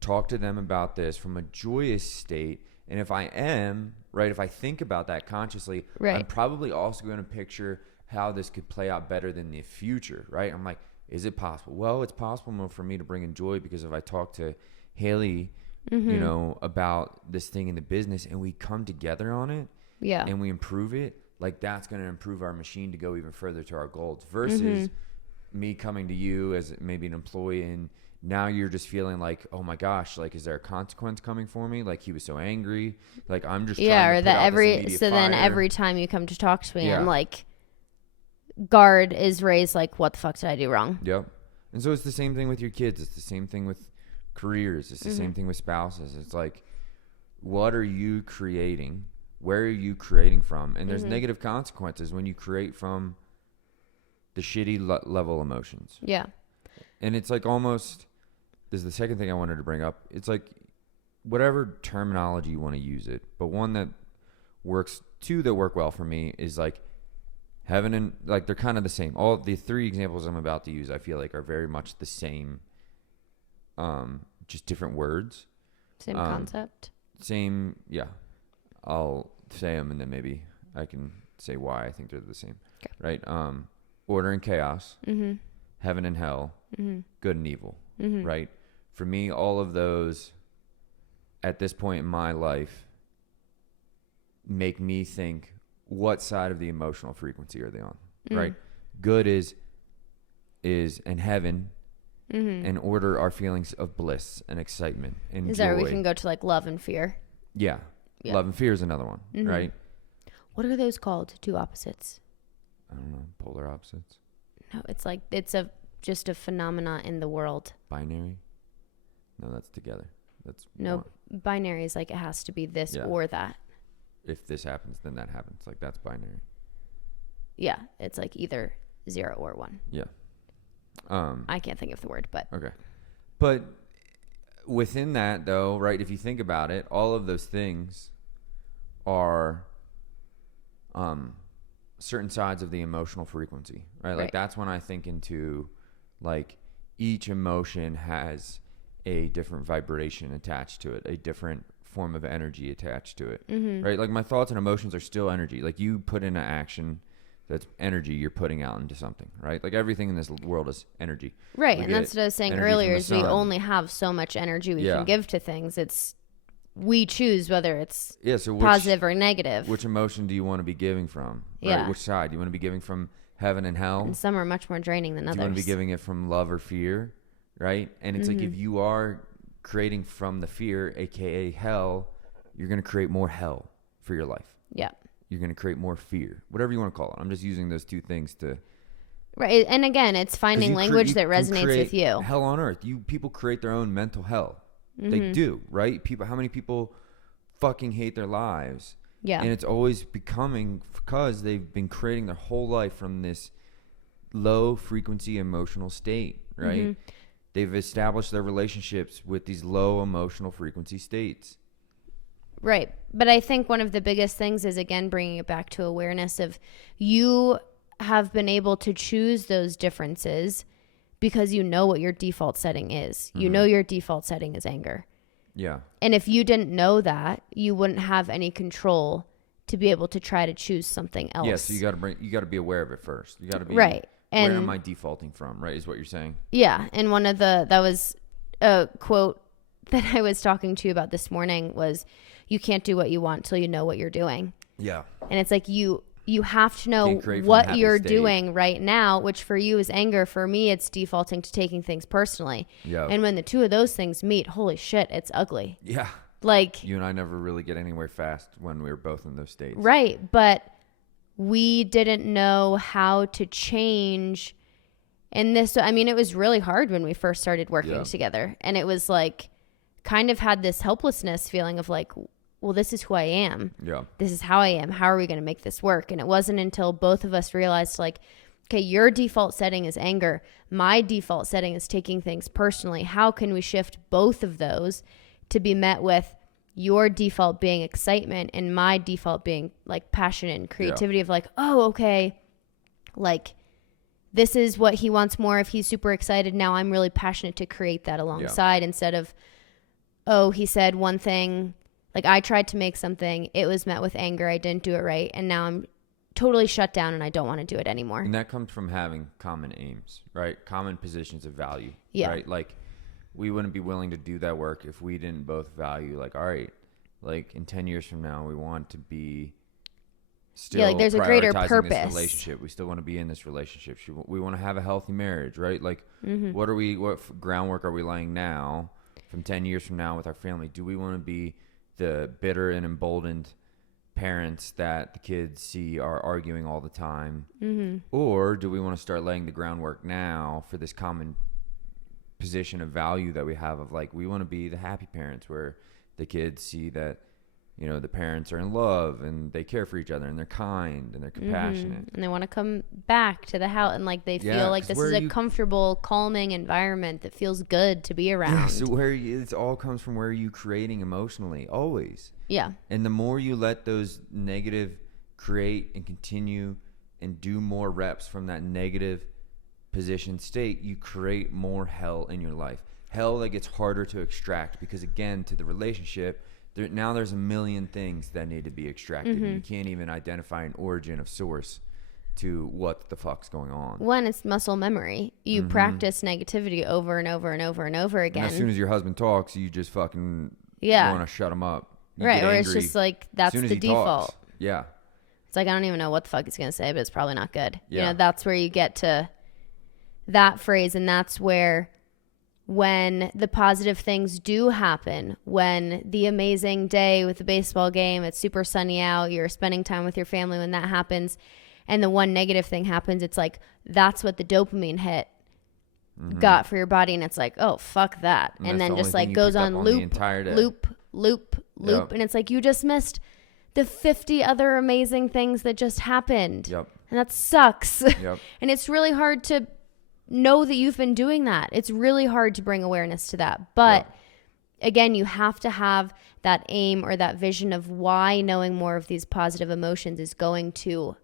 talk to them about this from a joyous state? And if I am, right, if I think about that consciously, I'm probably also going to picture how this could play out better than the future, right? I'm like, is it possible? Well, it's possible for me to bring in joy because if I talk to Hailey you know, about this thing in the business, and we come together on it, and we improve it, like that's going to improve our machine to go even further to our goals versus me coming to you as maybe an employee, and now you're just feeling like, oh my gosh, like, is there a consequence coming for me? Like, he was so angry. Like, I'm just trying to put out this immediate fire. Then every time you come to talk to me, I'm like, guard is raised like, what the fuck did I do wrong? Yep. And so it's the same thing with your kids. It's the same thing with careers. It's the same thing with spouses. It's like, what are you creating? Where are you creating from? And there's negative consequences when you create from the shitty level emotions. Yeah. And it's like almost, this is the second thing I wanted to bring up. It's like whatever terminology you want to use it, but one that works, two that work well for me is like heaven and, like, they're kind of the same. All the three examples I'm about to use, I feel like, are very much the same, just different words. Same concept. Same, yeah. I'll say them and then maybe I can say why I think they're the same. Okay. Right? Order and chaos. Heaven and hell. Good and evil. Right? For me, all of those at this point in my life make me think, what side of the emotional frequency are they on? Right? Good is and heaven and order are feelings of bliss and excitement and is joy. that where we can go to like love and fear? Yeah. Love and fear is another one, right? What are those called? Two opposites? I don't know. Polar opposites? No, it's like, just a phenomena in the world. Binary? No, that's together. That's no, one. Binary is like it has to be this or that. If this happens, then that happens. Like, that's binary. Yeah, it's like either 0 or 1. Yeah. I can't think of the word, but. Okay. But within that, though, right, if you think about it, all of those things are certain sides of the emotional frequency, right? Like, that's when I think into, like, each emotion has a different vibration attached to it, a different form of energy attached to it, right? Like, my thoughts and emotions are still energy. Like, you put in an action, that's energy you're putting out into something, right? Like, everything in this world is energy. Right, and that's what I was saying earlier, is we only have so much energy we can give to things. We choose whether it's positive or negative. Which emotion do you want to be giving from? Right? Yeah. Which side? Do you want to be giving from heaven and hell? And some are much more draining than others. Do you want to be giving it from love or fear? Right? And it's like, if you are creating from the fear, aka hell, you're going to create more hell for your life. Yeah. You're going to create more fear, whatever you want to call it. I'm just using those two things to. Right. And again, it's finding language that resonates with you. Hell on earth. People create their own mental hell. They do, right? How many people fucking hate their lives? Yeah. And it's always becoming because they've been creating their whole life from this low frequency emotional state, right? They've established their relationships with these low emotional frequency states. Right. But I think one of the biggest things is, again, bringing it back to awareness of, you have been able to choose those differences because you know what your default setting is. You know your default setting is anger. Yeah. And if you didn't know that, you wouldn't have any control to be able to try to choose something else. Yeah, so you got to be aware of it first. You got to be right. And where am I defaulting from, right? Is what you're saying. Yeah, and that was a quote that I was talking to you about this morning was, you can't do what you want till you know what you're doing. Yeah. And it's like you have to know what you're doing right now, which for you is anger. For me, it's defaulting to taking things personally. Yeah. And when the two of those things meet, holy shit, it's ugly. Yeah. Like, you and I never really get anywhere fast when we were both in those states. Right. But we didn't know how to change. And this, I mean, it was really hard when we first started working together. And it was like, kind of had this helplessness feeling of like, well, this is who I am. Yeah. This is how I am. How are we going to make this work? And it wasn't until both of us realized, like, okay, your default setting is anger. My default setting is taking things personally. How can we shift both of those to be met with your default being excitement and my default being like passion and creativity of like, oh, okay, like, this is what he wants more. If he's super excited, now I'm really passionate to create that alongside instead of, oh, he said one thing. Like, I tried to make something, it was met with anger, I didn't do it right, and now I'm totally shut down and I don't want to do it anymore. And that comes from having common aims, right? Common positions of value, right? Like, we wouldn't be willing to do that work if we didn't both value, like, all right, like in 10 years from now, we want to be still like there's a greater purpose. This relationship. We still want to be in this relationship. We want to have a healthy marriage, right? Like, what groundwork are we laying now from 10 years from now with our family? Do we want to be the bitter and emboldened parents that the kids see are arguing all the time? Or do we want to start laying the groundwork now for this common position of value that we have of, like, we want to be the happy parents where the kids see that, you know, the parents are in love and they care for each other and they're kind and they're compassionate. And they want to come back to the house and, like, they feel like this is a comfortable, calming environment that feels good to be around. Yeah, so it all comes from where you creating emotionally, always. Yeah. And the more you let those negative create and continue and do more reps from that negative position state, you create more hell in your life. Hell that gets harder to extract because, again, to the relationship, now there's a million things that need to be extracted. You can't even identify an origin of source to what the fuck's going on. One, it's muscle memory. You practice negativity over and over and over and over again. And as soon as your husband talks, you just fucking want to shut him up. Right, or it's just like that's the default. Talks. Yeah. It's like, I don't even know what the fuck he's going to say, but it's probably not good. Yeah. You know, that's where you get to that phrase, and that's where when the positive things do happen, when the amazing day with the baseball game, it's super sunny out, you're spending time with your family, when that happens, and the one negative thing happens, it's like, that's what the dopamine hit got for your body, and it's like, oh, fuck that. And then just like goes on loop, and it's like, you just missed the 50 other amazing things that just happened. Yep. And that sucks. Yep. And it's really hard to know that you've been doing that. It's really hard to bring awareness to that. But again, you have to have that aim or that vision of why knowing more of these positive emotions is going to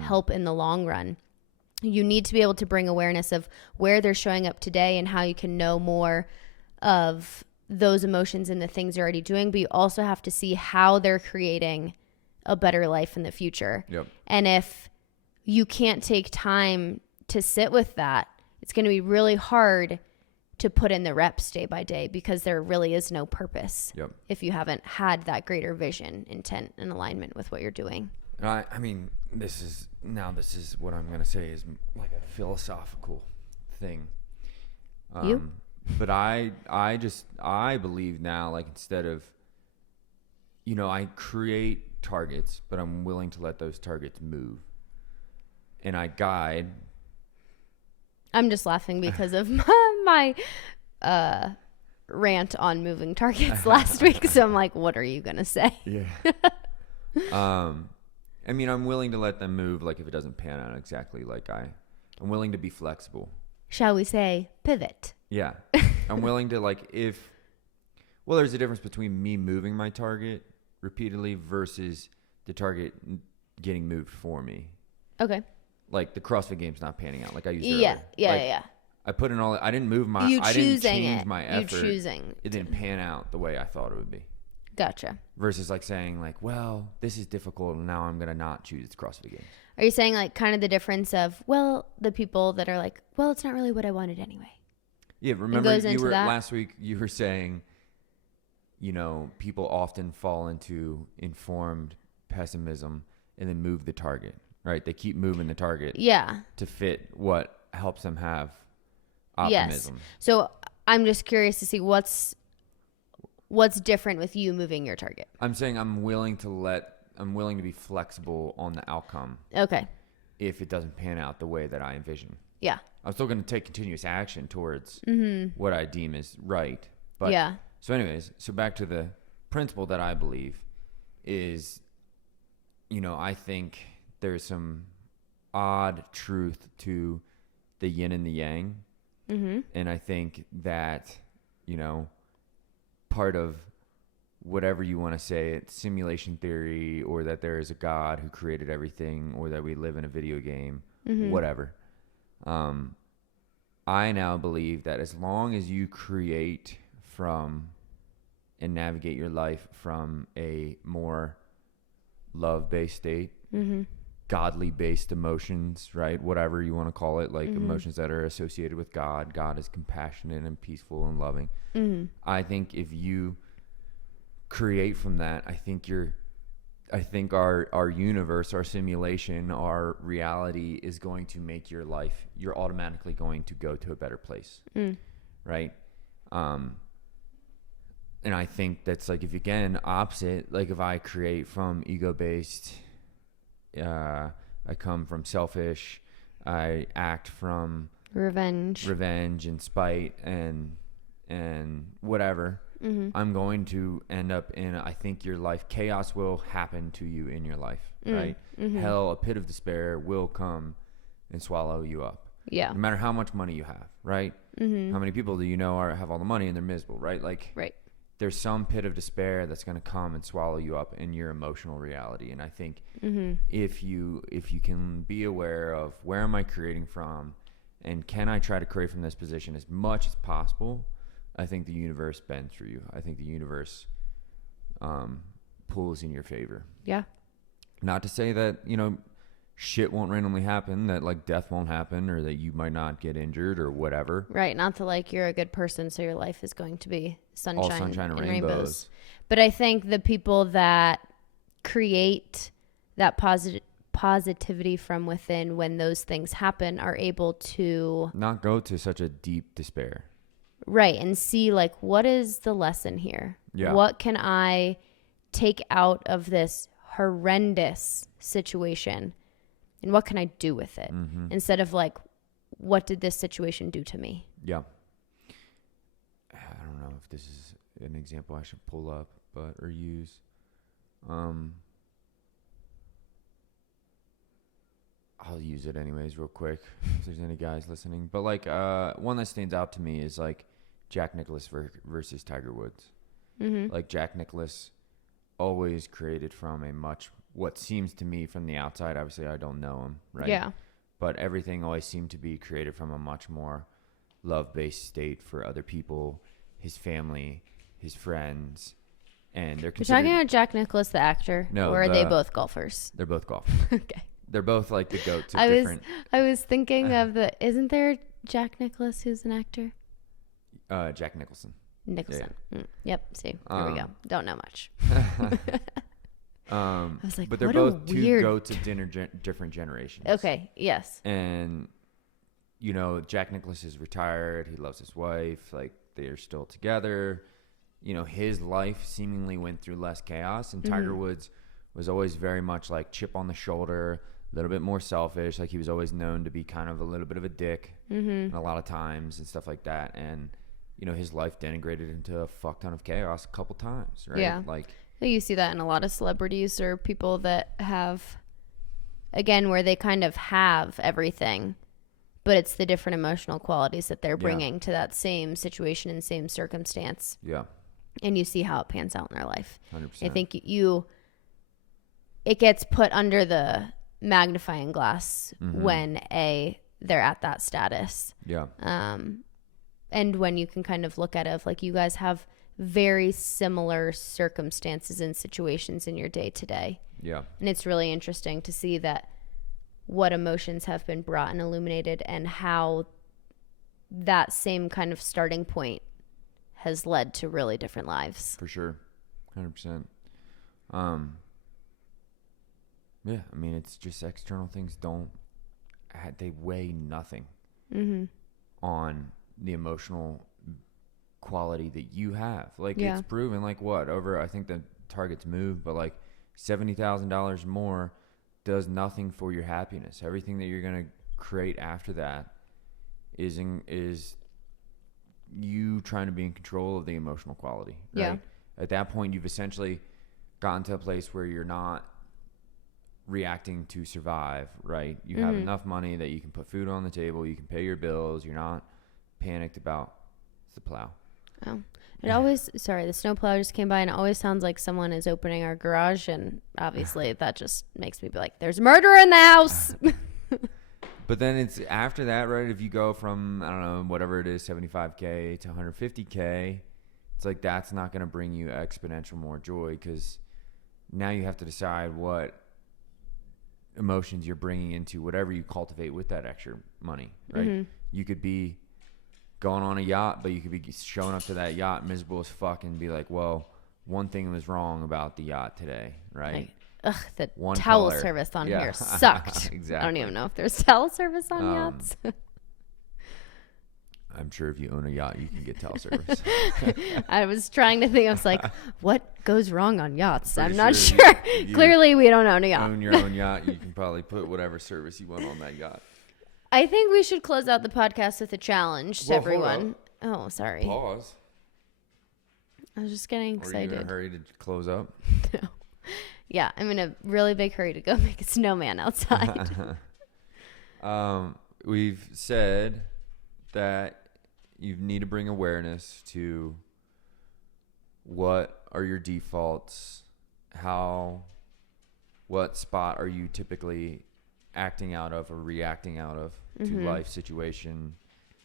help in the long run. You need to be able to bring awareness of where they're showing up today and how you can know more of those emotions and the things you're already doing. But you also have to see how they're creating a better life in the future. Yep. And if you can't take time to sit with that, it's going to be really hard to put in the reps day by day because there really is no purpose if you haven't had that greater vision, intent, and alignment with what you're doing. I mean, this is what I'm going to say is like a philosophical thing. But I believe now, like, instead of, you know, I create targets, but I'm willing to let those targets move. And I guide. I'm just laughing because of my rant on moving targets last week. So I'm like, what are you going to say? Yeah. I mean, I'm willing to let them move, like, if it doesn't pan out exactly like I'm willing to be flexible. Shall we say pivot? Yeah. I'm willing to, like, there's a difference between me moving my target repeatedly versus the target getting moved for me. Okay. Like, the CrossFit game's not panning out, like I used earlier. Yeah. Yeah. I put in I didn't move my, I didn't change my effort. It didn't pan out the way I thought it would be. Gotcha. Versus, like, saying, like, well, this is difficult and now I'm going to not choose CrossFit Games. Are you saying, like, kind of the difference of, well, the people that are like, well, it's not really what I wanted anyway? Yeah, remember last week you were saying, you know, people often fall into informed pessimism and then move the target, right? They keep moving the target to fit what helps them have optimism. Yes. So I'm just curious to see what's different with you moving your target. I'm saying I'm willing to be flexible on the outcome. Okay. If it doesn't pan out the way that I envision. Yeah. I'm still going to take continuous action towards what I deem is right. But so anyways, so back to the principle that I believe is, you know, I think there's some odd truth to the yin and the yang. Mm-hmm. And I think that, you know, part of whatever you want to say, it's simulation theory, or that there is a God who created everything, or that we live in a video game, whatever. I now believe that as long as you create from and navigate your life from a more love-based state, godly based emotions, right? Whatever you want to call it, like emotions that are associated with God. God is compassionate and peaceful and loving. I think if you create from that, I think our universe, our simulation, our reality is going to make your life, you're automatically going to go to a better place. Right? And I think that's like, if again, opposite, like if I create from ego-based, I come from selfish, I act from revenge and spite and whatever, I'm going to end up in, I think your life, chaos will happen to you in your life, right? Hell, a pit of despair will come and swallow you up. Yeah. No matter how much money you have, right? How many people do you know have all the money and they're miserable, right? Like, right. There's some pit of despair that's going to come and swallow you up in your emotional reality. And I think if you can be aware of, where am I creating from, and can I try to create from this position as much as possible, I think the universe bends for you. I think the universe pulls in your favor. Yeah. Not to say that, shit won't randomly happen, that like death won't happen, or that you might not get injured or whatever. Right. Not to like you're a good person, so your life is going to be sunshine, all sunshine and rainbows. But I think the people that create that positivity from within when those things happen are able to not go to such a deep despair. Right. And see like, what is the lesson here? Yeah. What can I take out of this horrendous situation? And what can I do with it? Instead of like, what did this situation do to me? Yeah. I don't know if this is an example I should pull up, or use. I'll use it anyways real quick if there's any guys listening. But like one that stands out to me is like Jack Nicklaus versus Tiger Woods. Like Jack Nicklaus always created from what seems to me from the outside, obviously I don't know him, right? Yeah. But everything always seemed to be created from a much more love-based state for other people, his family, his friends, and they're considered... You're talking about Jack Nicklaus, the actor? No. Or are they both golfers? They're both golfers. Okay. They're both like the goats of different... I was thinking of isn't there Jack Nicklaus who's an actor? Jack Nicholson. Yeah. Yep. See, here we go. Don't know much. I was like, but they're both two goats of different generations. Okay. Yes. And Jack Nicklaus is retired. He loves his wife. Like, they are still together. His life seemingly went through less chaos, and Tiger Woods was always very much like chip on the shoulder, a little bit more selfish. Like, he was always known to be kind of a little bit of a dick a lot of times and stuff like that. And his life denigrated into a fuck ton of chaos a couple times, right? Yeah. Like, you see that in a lot of celebrities or people that have, again, where they kind of have everything, but it's the different emotional qualities that they're bringing to that same situation and same circumstance. Yeah. And you see how it pans out in their life. 100%. I think it gets put under the magnifying glass when they're at that status. Yeah. And when you can kind of look at it, like, you guys have very similar circumstances and situations in your day to day. Yeah. And it's really interesting to see that what emotions have been brought and illuminated, and how that same kind of starting point has led to really different lives. For sure. 100%. Yeah, I mean, it's just external things they weigh nothing on the emotional quality that you have. Like, it's proven, like, what, over, I think the target's moved, but like $70,000 more does nothing for your happiness. Everything that you're going to create after that is you trying to be in control of the emotional quality, right? Yeah. At that point, you've essentially gotten to a place where you're not reacting to survive, right? You have enough money that you can put food on the table, you can pay your bills, you're not panicked about the plow. Oh, it always, sorry, the snowplow just came by, and it always sounds like someone is opening our garage, and obviously that just makes me be like, there's a murderer in the house. But then it's after that, right? If you go from, I don't know, whatever it is, 75K to 150K, it's like, that's not going to bring you exponential more joy, because now you have to decide emotions you're bringing into whatever you cultivate with that extra money, right? You could be going on a yacht, but you could be showing up to that yacht miserable as fuck and be like, well, one thing was wrong about the yacht today, right? The one towel color. service on here sucked. Exactly. I don't even know if there's towel service on yachts. I'm sure if you own a yacht, you can get towel service. I was trying to think. I was like, what goes wrong on yachts? I'm not sure sure. you Clearly, we don't own a yacht. Own your own yacht. You can probably put whatever service you want on that yacht. I think we should close out the podcast with a challenge to Well, everyone. Oh, sorry. Pause. I was just getting excited. Are you in a hurry to close up? No. Yeah, I'm in a really big hurry to go make a snowman outside. We've said that you need to bring awareness to what are your defaults, what spot are you typically acting out of or reacting out of to life situation,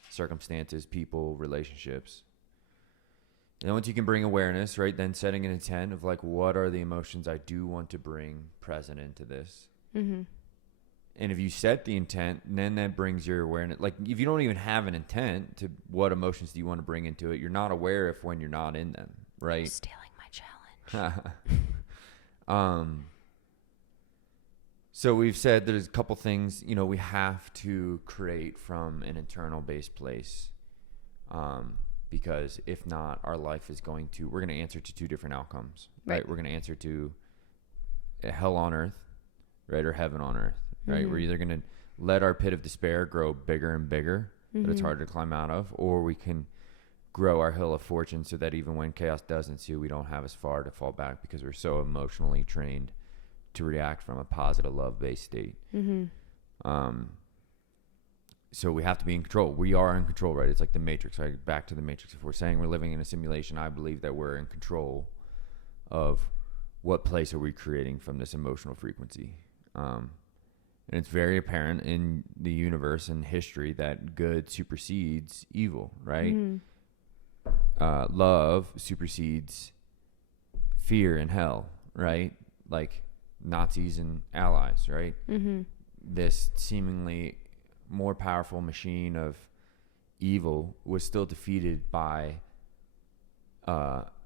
circumstances, people, relationships. And once you can bring awareness, right, then setting an intent of like, what are the emotions I do want to bring present into this? And if you set the intent, then that brings your awareness. Like if you don't even have an intent to what emotions do you want to bring into it, you're not aware of when you're not in them, right? You're stealing my challenge. So we've said there's a couple things, we have to create from an internal based place. Because if not, our life is we're going to answer to two different outcomes, right? We're going to answer to hell on earth, right? Or heaven on earth, right? We're either going to let our pit of despair grow bigger and bigger, but it's harder to climb out of, or we can grow our hill of fortune so that even when chaos does ensue, we don't have as far to fall back because we're so emotionally trained to react from a positive love-based state. So we have to be in control. We are in control, right? It's like the Matrix, right? Back to the Matrix. If we're saying we're living in a simulation, I believe that we're in control of what place are we creating from this emotional frequency. And it's very apparent in the universe and history that good supersedes evil, right? Love supersedes fear and hell, right? Like Nazis and allies, right? This seemingly more powerful machine of evil was still defeated by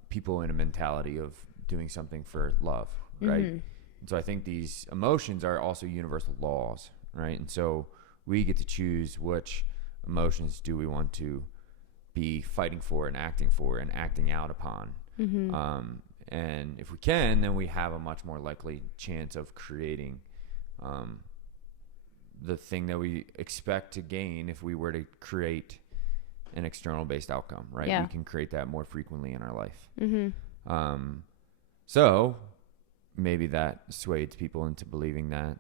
people in a mentality of doing something for love, right? And so I think these emotions are also universal laws, right? And so we get to choose which emotions do we want to be fighting for and acting out upon. And if we can, then we have a much more likely chance of creating the thing that we expect to gain if we were to create an external based outcome, right? We can create that more frequently in our life. So maybe that swayed people into believing that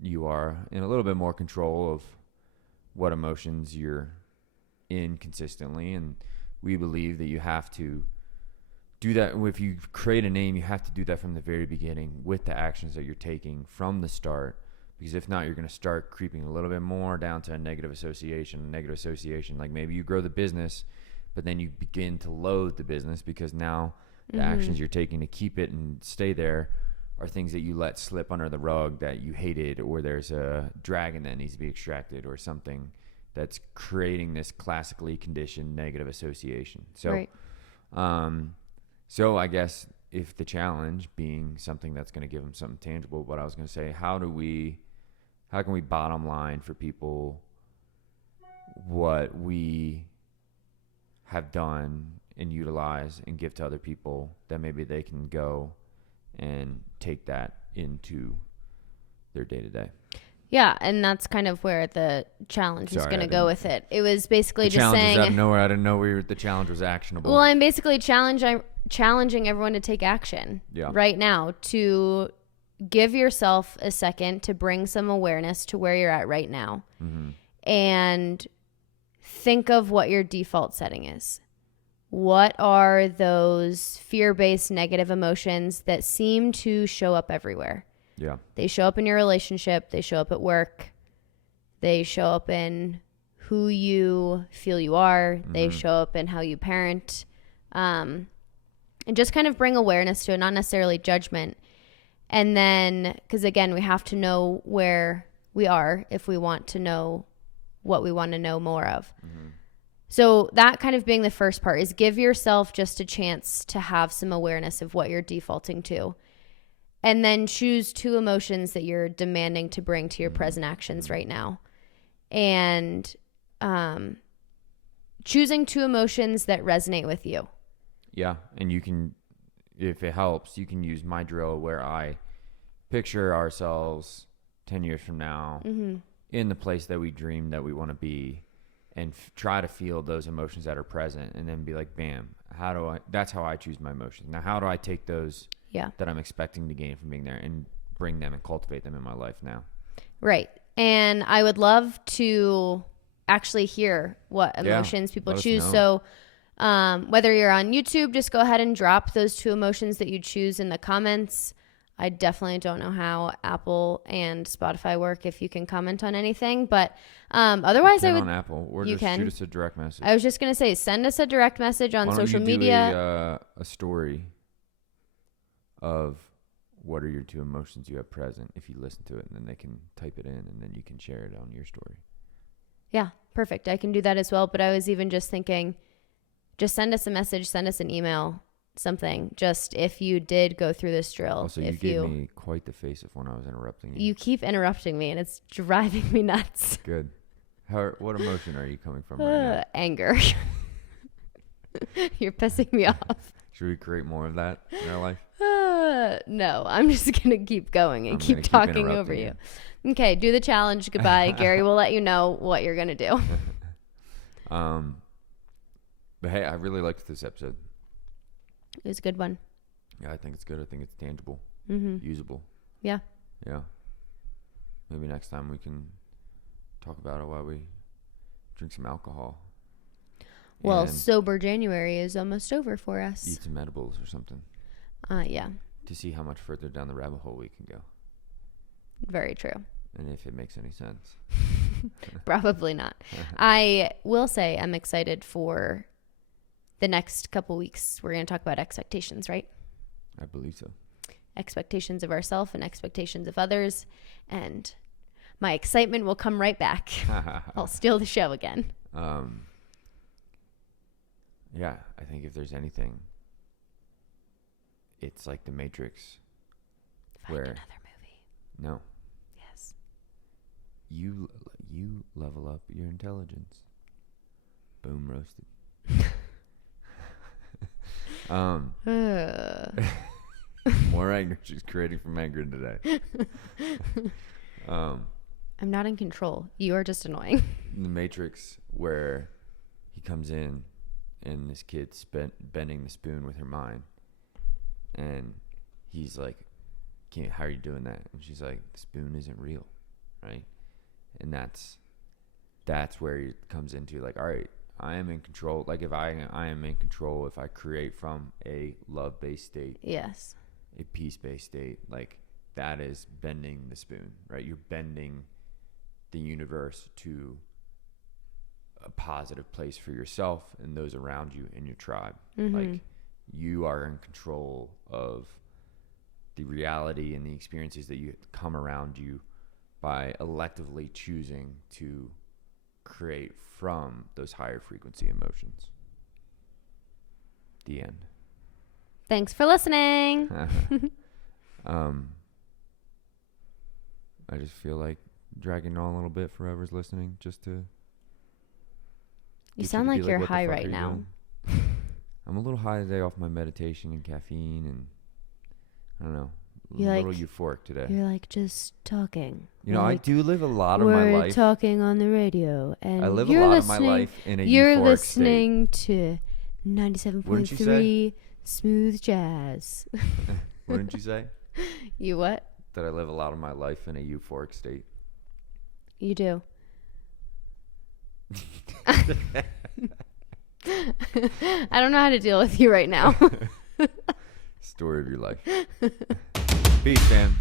you are in a little bit more control of what emotions you're in consistently. And we believe that you have to do that. If you create a name, you have to do that from the very beginning with the actions that you're taking from the start. Because if not, you're going to start creeping a little bit more down to a negative association. Like maybe you grow the business, but then you begin to loathe the business because now the actions you're taking to keep it and stay there are things that you let slip under the rug that you hated, or there's a dragon that needs to be extracted or something that's creating this classically conditioned negative association. So, so I guess if the challenge being something that's going to give them something tangible, but I was going to say, how can we bottom line for people what we have done and utilize and give to other people that maybe they can go and take that into their day-to-day? Yeah, and that's kind of where the challenge was going to go with it. It was basically just saying... out of nowhere. I didn't know the challenge was actionable. Well, I'm basically challenging everyone to take action right now, to give yourself a second to bring some awareness to where you're at right now. And think of what your default setting is. What are those fear-based negative emotions that seem to show up everywhere? Yeah. They show up in your relationship. They show up at work. They show up in who you feel you are. They show up in how you parent. And just kind of bring awareness to it, not necessarily judgment. And then, because again, we have to know where we are if we want to know what we want to know more of. Mm-hmm. So that kind of being the first part is give yourself just a chance to have some awareness of what you're defaulting to. And then choose 2 emotions that you're demanding to bring to your present actions right now. And choosing 2 emotions that resonate with you. Yeah. And you can, if it helps, you can use my drill where I picture ourselves 10 years from now in the place that we dream that we want to be, and try to feel those emotions that are present, and then be like, bam, that's how I choose my emotions. Now, how do I take those that I'm expecting to gain from being there and bring them and cultivate them in my life now? Right. And I would love to actually hear what emotions people choose. So whether you're on YouTube, just go ahead and drop those 2 emotions that you choose in the comments. I definitely don't know how Apple and Spotify work, if you can comment on anything, but otherwise I would. On Apple, or just shoot us a direct message. I was just gonna say, send us a direct message on social media. A story of what are your 2 emotions you have present, if you listen to it, and then they can type it in, and then you can share it on your story. Yeah, perfect. I can do that as well. But I was even just thinking, just send us a message, send us an email. Something, just if you did go through this drill. Also, you gave me quite the face of when I was interrupting you. You keep interrupting me, and it's driving me nuts. Good. What emotion are you coming from right now? Anger. You're pissing me off. Should we create more of that in our life? No, I'm just going to keep going and keep talking over you. Okay, do the challenge. Goodbye. Gary will let you know what you're going to do. But hey, I really liked this episode. It was a good one. Yeah, I think it's good. I think it's tangible, usable. Yeah. Yeah. Maybe next time we can talk about it while we drink some alcohol. Well, sober January is almost over for us. Eat some edibles or something. Yeah. To see how much further down the rabbit hole we can go. Very true. And if it makes any sense. Probably not. I will say I'm excited for the next couple weeks. We're going to talk about expectations, right? I believe so. Expectations of ourselves and expectations of others. And my excitement will come right back. I'll steal the show again. Yeah, I think if there's anything, it's like The Matrix. Find another movie. No. Yes. You level up your intelligence. Boom, roasted. More anger she's creating from anger today. I'm not in control. You are just annoying. In The Matrix, where he comes in and this kid's bending the spoon with her mind, and he's like, how are you doing that? And she's like, the spoon isn't real, right? And that's where it comes into, like, all right, I am in control. Like, if I am in control, if I create from a love-based state, yes, a peace-based state, like, that is bending the spoon, right? You're bending the universe to a positive place for yourself and those around you in your tribe. Like, you are in control of the reality and the experiences that you come around you by electively choosing to create from those higher frequency emotions. The end. Thanks for listening. I just feel like dragging on a little bit for whoever's listening, just to. You sound like you're high right now. I'm a little high today off my meditation and caffeine, and I don't know, You're a little like, euphoric today. You're like just talking. You know, like, I do live a lot of my life. We're talking on the radio, and I live a lot of my life in a euphoric You're listening state. To 97.3 smooth jazz. What did you say? You what? That I live a lot of my life in a euphoric state. You do. I don't know how to deal with you right now. Story of your life. Peace, fam.